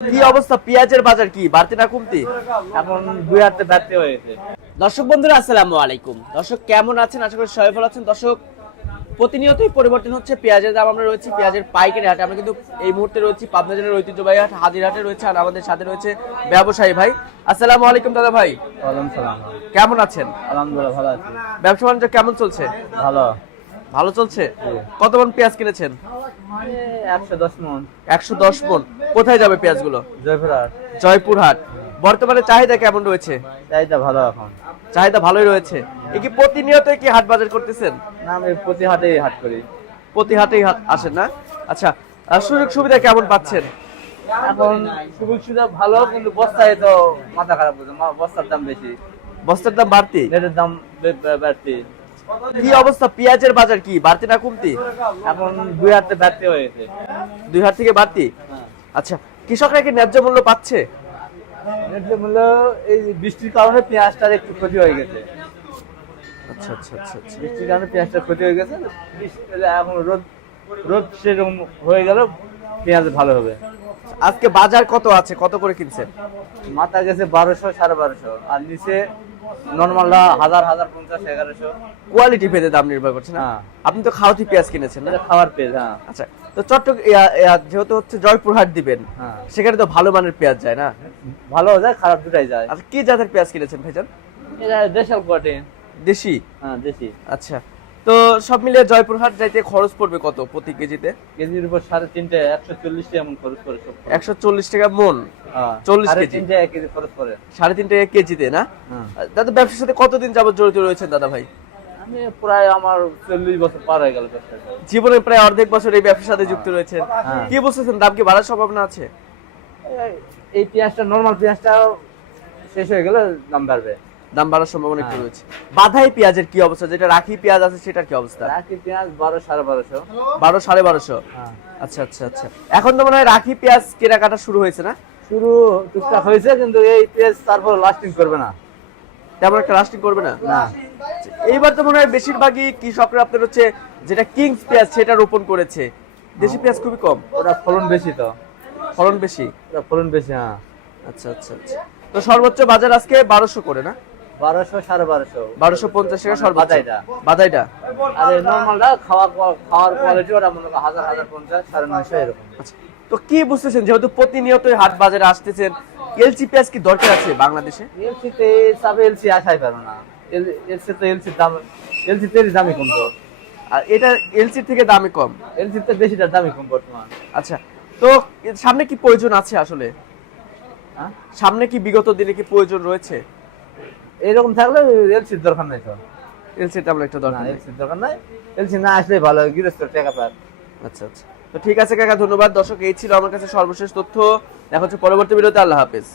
কি অবস্থা, পেঁয়াজের বাজার কি বাড়তি না কমতি? এখন 2 হাতে বাড়তে হয়েছে। দর্শক বন্ধুরা আসসালামু আলাইকুম। দর্শক কেমন আছেন? আশা করি সবাই ভালো আছেন। দর্শক প্রতিনিয়তই পরিবর্তন হচ্ছে পেঁয়াজের দাম। আমরা রয়েছি পেঁয়াজের পাইকারি হাটে। আমরা কিন্তু এই মুহূর্তে রয়েছি পাবনা জেলার ঐতিহ্যবাহী হাট হাজিরহাটে রয়েছে, আর আমাদের সাথে রয়েছে ব্যবসায়ী ভাই। আসসালামু আলাইকুম দাদা ভাই, ওয়ালাইকুম সালাম। কেমন আছেন? আলহামদুলিল্লাহ ভালো আছি। ব্যবসা বাণিজ্য কেমন চলছে? ভালো। ভালো চলছে। কত মন পেঁয়াজ কিনেছেন? 110 মণ। 110 মন। কোথায় যাবে পেঁয়াজগুলো? জয়পুরহাট। জয়পুরহাট। বর্তমানে চাহিদা কেমন রয়েছে? চাহিদা ভালো এখন। চাহিদা ভালোই রয়েছে। এই কি প্রতিনিয়ত কি হাট বাজার করতেছেন? না, আমি প্রতি হাটেই হাট করি। প্রতি হাটেই আসেন না? আচ্ছা, সুযোগ সুবিধা কেমন পাচ্ছেন? এখন সুযোগ সুবিধা ভালো, কিন্তু বস্তায় তো মাথা খারাপ হচ্ছে। বস্তার দাম বেশি, বস্তার দাম বাড়তি, নেটের দাম বাড়তি। কি অবস্থা, পেঁয়াজের বাজার কি বাড়তি না কমতি? এখন 2 হাতে বাড়তে হয়েছে। 2 হাট থেকে বাড়তি। আচ্ছা, কৃষকরা কি ন্যায্য মূল্য পাচ্ছে? ন্যায্য মূল্য এই বৃষ্টির কারণে পেঁয়াজটার একটু ক্ষতি হয়ে গেছে। আচ্ছা আচ্ছা আচ্ছা আচ্ছা। বৃষ্টির কারণে পেঁয়াজটা ক্ষতি হয়ে গেছে। এখন রোদ সেরকম হয়ে গেল, পেঁয়াজ ভালো হবে। আজকে বাজার কত আছে, কত করে কিনছেন? মাথা গেছে 1200 1250, আর নিচে নরমালটা 1000 1050 1100। কোয়ালিটি ভেদে দাম নির্ভর করছে না? হ্যাঁ। আপনি তো খাওয়াতি পেঁয়াজ কিনেছেন না? এটা খাওয়ার পেঁয়াজ। হ্যাঁ। আচ্ছা, তো যেহেতু হচ্ছে জয়পুরহাট দিবেন, হ্যাঁ। সেখানে তো ভালো মানের পেঁয়াজ যায় না? ভালো যায়, খারাপ দুটাই যায়। আচ্ছা, কি জাতের পেঁয়াজ কিনেছেন ভাইজান? এটা দেশাল কোয়ালিটি। দেশি? হ্যাঁ, দেশি। আচ্ছা, তো সব মিলিয়ে জয়পুরহাট যাইতে খরচ পড়বে কত প্রতি কেজিতে? কেজির উপর 3.5 140 টাকা এমন খরচ করে সব। 140 টাকা মন। হ্যাঁ, 40 কেজি। 3.5 টাকা কেজি খরচ করে। 3.5 টাকা কেজিতে না? হ্যাঁ। দাদা, ব্যবসার সাথে কতদিন যাবত জড়িত রয়েছেন দাদা ভাই? আমি প্রায় আমার 40 বছর পার হয়ে গেল ব্যবসাতে। জীবনে প্রায় অর্ধেক বছর এই ব্যবসার সাথে যুক্ত রয়েছেন। হ্যাঁ। কি বুঝতেছেন, দাম কি বাড়ার সম্ভাবনা আছে? এই পেঁয়াজটা, নরমাল পেঁয়াজটা শেষ হয়ে গেলে দাম বাড়বে। দাম বাড়ার সম্ভাবনা একটু হ্যাঁ। রয়েছে। বাধাই পেঁয়াজের কি অবস্থা, যেটা রাখি পেঁয়াজ আছে সেটার কি অবস্থা? রাখি পেঁয়াজ 12 1250। 12 1250। হ্যাঁ। আচ্ছা আচ্ছা আচ্ছা। এখন তো মনে হয় রাখি পেঁয়াজ কেনাকাটা শুরু হয়েছে না? শুরু টুকটাক হয়েছে, কিন্তু এই পেঁয়াজ তারপর লাস্টিং করবে না। তেমন একটা লাস্টিং করবে না? না। এইবার তো মনে হয় বেশিরভাগই কৃষকরা আপনার হচ্ছে যেটা কিংস পেঁয়াজ সেটা রোপণ করেছে। দেশি পেঁয়াজ খুবই কম। ওটা ফলন বেশি তো। ফলন বেশি। ওটা ফলন বেশি। হ্যাঁ। আচ্ছা আচ্ছা আচ্ছা। তো সর্বোচ্চ বাজার আজকে 1200 করে না? 1200 1250। 1250 টাকা সর্বোচ্চ। বাদাইটা। বাদাইটা। আর এই নরমালটা খাওয়ার কোয়ালিটি ওটা মনে করো 1000 1050 950 এরকম। আচ্ছা, তো কি বুঝতেছেন, যেহেতু প্রতিনিয়তই হাট বাজারে আসতেছেন, এলসি পেঁয়াজ কি দরকার আছে বাংলাদেশে? এলসি তে সাবে এলসি আসাই পারো না। এলসি তো এলসি দাম, এলসি তের দামই কম তো। আর এটা এলসি থেকে দামে কম। এলসি তে বেশিটার দামই কম বর্তমান। আচ্ছা, তো সামনে কি প্রয়োজন আছে আসলে? হ্যাঁ, সামনে কি বিগত দিনে কি প্রয়োজন রয়েছে? এরকম থাকলে এলসির দরকার নাই তো। এলসি তেমন একটা না, দরকার নেই। এলসির দরকার নাই। এলসি না আসলে ভালো, গৃহস্থ টাকা পায়। আচ্ছা আচ্ছা, তো ঠিক আছে কাকা, ধন্যবাদ। দর্শক, এই ছিল আমার কাছে সর্বশেষ তথ্য। দেখা হচ্ছে পরবর্তী ভিডিওতে। আল্লাহ হাফেজ।